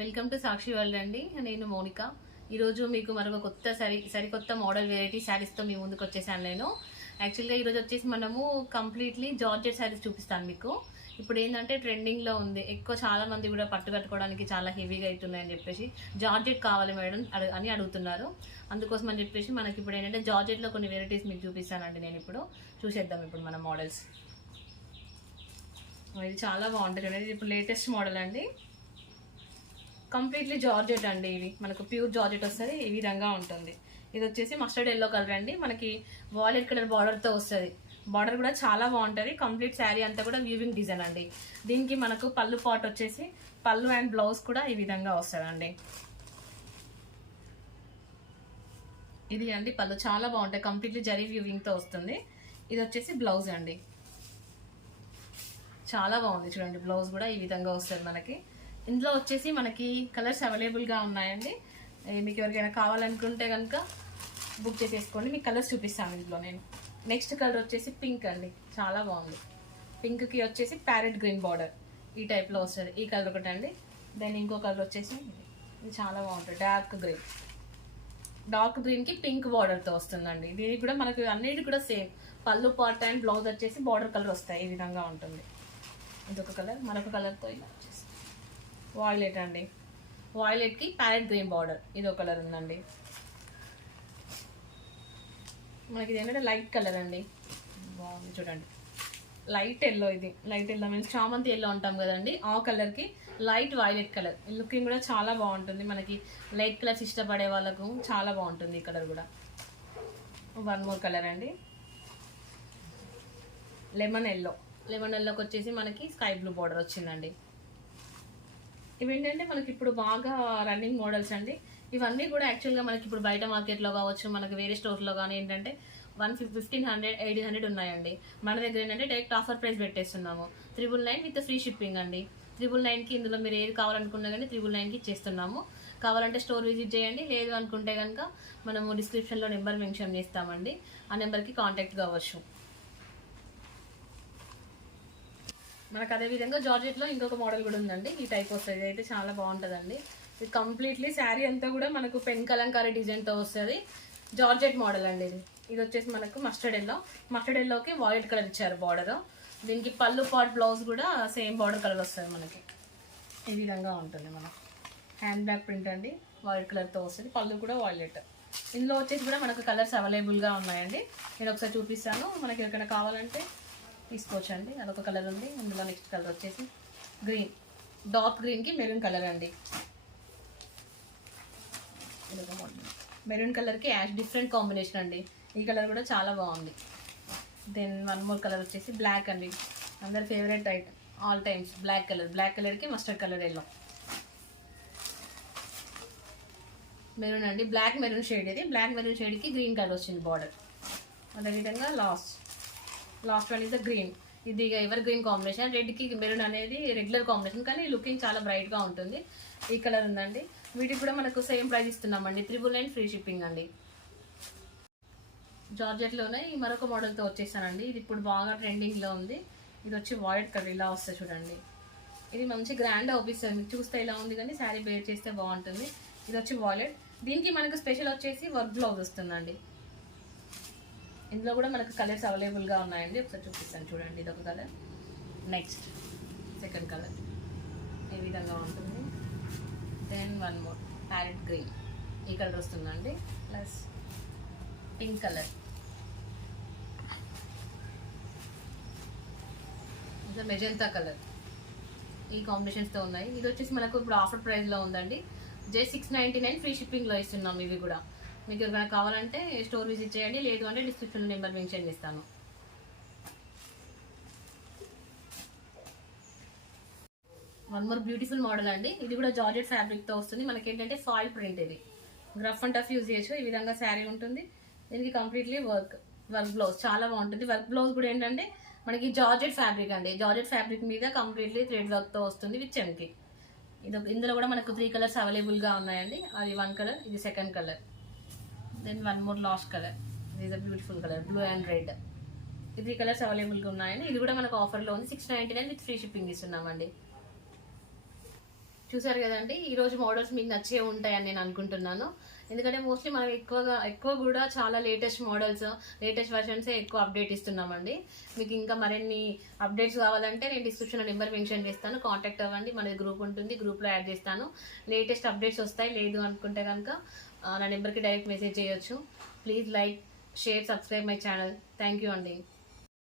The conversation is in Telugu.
వెల్కమ్ టు సాక్షి వరల్డ్ అండి. నేను మోనిక. ఈరోజు మీకు మరొక కొత్త సరికొత్త మోడల్ వెరైటీ శారీస్తో మీ ముందుకు వచ్చేసాను. నేను యాక్చువల్గా ఈరోజు వచ్చేసి మనము కంప్లీట్లీ జార్జెట్ శారీస్ చూపిస్తాను మీకు. ఇప్పుడు ఏంటంటే ట్రెండింగ్లో ఉంది, ఎక్కువ చాలా మంది కూడా పట్టు కట్టుకోవడానికి చాలా హెవీగా అవుతున్నాయని చెప్పేసి జార్జెట్ కావాలి మేడం అని అడుగుతున్నారు. అందుకోసం అని చెప్పేసి మనకి ఇప్పుడు ఏంటంటే జార్జెట్లో కొన్ని వెరైటీస్ మీకు చూపిస్తానండి. నేను ఇప్పుడు చూసేద్దాం ఇప్పుడు మన మోడల్స్. ఇది చాలా బాగుంటుంది. ఇది ఇప్పుడు లేటెస్ట్ మోడల్ అండి. కంప్లీట్లీ జార్జెట్ అండి. ఇవి మనకు ప్యూర్ జార్జెట్ వస్తుంది. ఈ విధంగా ఉంటుంది. ఇది వచ్చేసి మస్టర్డ్ ఎల్లో కలర్ అండి. మనకి వాయిలెట్ కలర్ బార్డర్తో వస్తుంది. బార్డర్ కూడా చాలా బాగుంటుంది. కంప్లీట్ శారీ అంతా కూడా వీవింగ్ డిజైన్ అండి. దీనికి మనకు పళ్ళు పాట్ వచ్చేసి పళ్ళు అండ్ బ్లౌజ్ కూడా ఈ విధంగా వస్తుందండి. ఇది అండి పళ్ళు చాలా బాగుంటాయి. కంప్లీట్లీ జరీ వీవింగ్తో వస్తుంది. ఇది వచ్చేసి బ్లౌజ్ అండి. చాలా బాగుంది చూడండి. బ్లౌజ్ కూడా ఈ విధంగా వస్తుంది మనకి. ఇందులో వచ్చేసి మనకి కలర్స్ అవైలబుల్గా ఉన్నాయండి. మీకు ఎవరికైనా కావాలనుకుంటే కనుక బుక్ చేసేసుకోండి. మీకు కలర్స్ చూపిస్తాను ఇందులో నేను. నెక్స్ట్ కలర్ వచ్చేసి పింక్ అండి. చాలా బాగుంది. పింక్కి వచ్చేసి ప్యారెట్ గ్రీన్ బార్డర్ ఈ టైప్లో వస్తుంది. ఈ కలర్ ఒకటి అండి. దెన్ ఇంకో కలర్ వచ్చేసి ఇది చాలా బాగుంటుంది. డార్క్ గ్రీన్కి పింక్ బార్డర్తో వస్తుందండి. దీనికి కూడా మనకు అన్నిటి కూడా సేమ్ పళ్ళు పార్ట్ అండ్ బ్లౌజ్ వచ్చేసి బార్డర్ కలర్ వస్తాయి. ఈ విధంగా ఉంటుంది. ఇదొక కలర్. మరొక కలర్తో ఇలా వచ్చేసి వాయిలెట్ అండి. వాయిలెట్కి ప్యారెట్ గ్రీన్ బార్డర్ ఇది ఒక కలర్ ఉందండి. మనకి ఇది ఏంటంటే లైట్ కలర్ అండి. బాగుంది చూడండి. Light yellow. ఇది లైట్ ఎల్లో మీన్స్ చామంతి ఎల్లో అంటాం కదండి. ఆ కలర్కి లైట్ వైలెట్ కలర్. లుకింగ్ కూడా చాలా బాగుంటుంది. మనకి లైట్ కలర్స్ ఇష్టపడే వాళ్ళకు చాలా బాగుంటుంది ఈ కలర్ కూడా. వన్ మోర్ కలర్ అండి. లెమన్ ఎల్లోకి వచ్చేసి మనకి స్కై బ్లూ బార్డర్ వచ్చిందండి. ఇవి ఏంటంటే మనకి ఇప్పుడు బాగా రన్నింగ్ మోడల్స్ అండి. ఇవన్నీ కూడా యాక్చువల్గా మనకి ఇప్పుడు బయట మార్కెట్లో కావచ్చు, మనకి వేరే స్టోర్స్లో కానీ ఏంటంటే 1500, 1800 ఉన్నాయండి. మన దగ్గర ఏంటంటే డైరెక్ట్ ఆఫర్ ప్రైస్ పెట్టేస్తున్నాము. 999 విత్ ఫ్రీ షిప్పింగ్ అండి. 999కి ఇందులో మీరు ఏది కావాలనుకున్నా కానీ 999కి ఇచ్చేస్తున్నాము. కావాలంటే స్టోర్ విజిట్ చేయండి. లేదు అనుకుంటే కనుక మనము డిస్క్రిప్షన్లో నెంబర్ మెన్షన్ చేస్తామండి. ఆ నెంబర్కి కాంటాక్ట్ కావచ్చు. మనకు అదేవిధంగా జార్జెట్లో ఇంకొక మోడల్ కూడా ఉందండి. ఈ టైప్ వస్తుంది. ఇది అయితే చాలా బాగుంటుందండి. ఇది కంప్లీట్లీ శారీ అంతా కూడా మనకు పెన్ కలంకారీ డిజైన్తో వస్తుంది. జార్జెట్ మోడల్ అండి. ఇది వచ్చేసి మనకు మస్టర్డ్ ఎల్లోకి వైలెట్ కలర్ ఇచ్చారు బార్డర్. దీనికి పళ్ళు పాట్ బ్లౌజ్ కూడా సేమ్ బార్డర్ కలర్ వస్తుంది మనకి. ఈ విధంగా ఉంటుంది. మనకు హ్యాండ్ బ్యాగ్ ప్రింట్ అండి. వైలెట్ కలర్తో వస్తుంది. పళ్ళు కూడా వైలెట్. ఇందులో వచ్చేసి కూడా మనకు కలర్స్ అవైలబుల్గా ఉన్నాయండి. నేను ఒకసారి చూపిస్తాను. మనకి ఎక్కడైనా కావాలంటే తీసుకోవచ్చు అండి. అదొక కలర్ ఉంది. ఇందులో నెక్స్ట్ కలర్ వచ్చేసి గ్రీన్. డార్క్ గ్రీన్కి మెరూన్ కలర్ అండి. మెరూన్ కలర్కి యాష్ డిఫరెంట్ కాంబినేషన్ అండి. ఈ కలర్ కూడా చాలా బాగుంది. దెన్ వన్ మోర్ కలర్ వచ్చేసి బ్లాక్ అండి. అందరి favourite item all times black కలర్కి మస్టర్డ్ కలర్ ఎల్లో. మెరూన్ అండి. Black maroon shade. ఇది బ్లాక్ మెరూన్ షేడ్కి గ్రీన్ కలర్ వచ్చింది బార్డర్. అదేవిధంగా last one is the green. ఇది ఎవర్ గ్రీన్ కాంబినేషన్. రెడ్కి మెరూన్ అనేది రెగ్యులర్ కాంబినేషన్, కానీ లుకింగ్ చాలా బ్రైట్గా ఉంటుంది. ఈ కలర్ ఉందండి. వీటికి కూడా మనకు సేమ్ ప్రైస్ ఇస్తున్నామండి. 999 ఫ్రీ షిప్పింగ్ అండి. జార్జెట్లోనే ఈ మరొక మోడల్తో వచ్చేసానండి. ఇది ఇప్పుడు బాగా ట్రెండింగ్లో ఉంది. ఇది వచ్చి వైట్ కలర్ ఇలా వస్తుంది చూడండి. ఇది మంచి గ్రాండ్ అవుపిస్తుంది. మీకు చూస్తే ఇలా ఉంది కానీ శారీ బేర్ చేస్తే బాగుంటుంది. ఇది వచ్చి వాయిలెట్. దీనికి మనకు స్పెషల్ వచ్చేసి వర్క్ బ్లౌజ్ వస్తుందండి. ఇందులో కూడా మనకు కలర్స్ అవైలబుల్గా ఉన్నాయండి. ఒకసారి చూపిస్తాను చూడండి. ఇది ఒక కలర్. నెక్స్ట్ సెకండ్ కలర్ ఈ విధంగా ఉంటుంది. Then one more parrot green ఈ కలర్ వస్తుందండి. Plus pink colour. ఇంకా మెజెంతా కలర్. ఈ కాంబినేషన్స్తో ఉన్నాయి. ఇది వచ్చేసి మనకు ఇప్పుడు ఆఫర్ ప్రైస్లో ఉందండి. జస్ట్ 699 ఫ్రీ షిప్పింగ్లో ఇస్తున్నాం. ఇవి కూడా మీకు ఎవరైనా కావాలంటే స్టోర్ విజిట్ చేయండి. లేదు అంటే డిస్క్రిప్షన్లో నెంబర్ మెన్షన్ చేస్తాను. వన్ మోర్ బ్యూటిఫుల్ మోడల్ అండి. ఇది కూడా జార్జెట్ ఫ్యాబ్రిక్తో వస్తుంది. మనకి ఏంటంటే ఫాయిల్ ప్రింట్. ఇది రఫ్ అండ్ టఫ్ యూజ్ చేయొచ్చు. ఈ విధంగా శారీ ఉంటుంది. దీనికి కంప్లీట్లీ వర్క్ బ్లౌజ్ చాలా బాగుంటుంది. వర్క్ బ్లౌజ్ కూడా ఏంటంటే మనకి జార్జెట్ ఫ్యాబ్రిక్ అండి. జార్జెట్ ఫ్యాబ్రిక్ మీద కంప్లీట్లీ థ్రెడ్ వర్క్తో వస్తుంది విత్ చెంకి. ఇందులో కూడా మనకు 3 కలర్స్ అవైలబుల్గా ఉన్నాయండి. అది వన్ కలర్, ఇది second colour. Then one more last colour. ఇది is a beautiful colour blue and red. ఈ 3 కలర్స్ అవైలబుల్గా ఉన్నాయండి. ఇది కూడా మనకు ఆఫర్లో ఉంది. 699 విత్ ఫ్రీ షిప్పింగ్ ఇస్తున్నామండి. చూసారు కదండి, ఈరోజు మోడల్స్ మీకు నచ్చే ఉంటాయని నేను అనుకుంటున్నాను. ఎందుకంటే మోస్ట్లీ మనం ఎక్కువ కూడా చాలా లేటెస్ట్ మోడల్స్, లేటెస్ట్ వర్షన్సే ఎక్కువ అప్డేట్ ఇస్తున్నామండి. మీకు ఇంకా మరిన్ని అప్డేట్స్ కావాలంటే నేను డిస్క్రిప్షన్లో నెంబర్ మెన్షన్ చేస్తాను, కాంటాక్ట్ అవ్వండి. మనది గ్రూప్ ఉంటుంది, గ్రూప్లో యాడ్ చేస్తాను. లేటెస్ట్ అప్డేట్స్ వస్తాయి. లేదు అనుకుంటే కనుక నా నెంబర్కి డైరెక్ట్ మెసేజ్ చేయొచ్చు. Please like, share, subscribe my channel. Thank you అండి.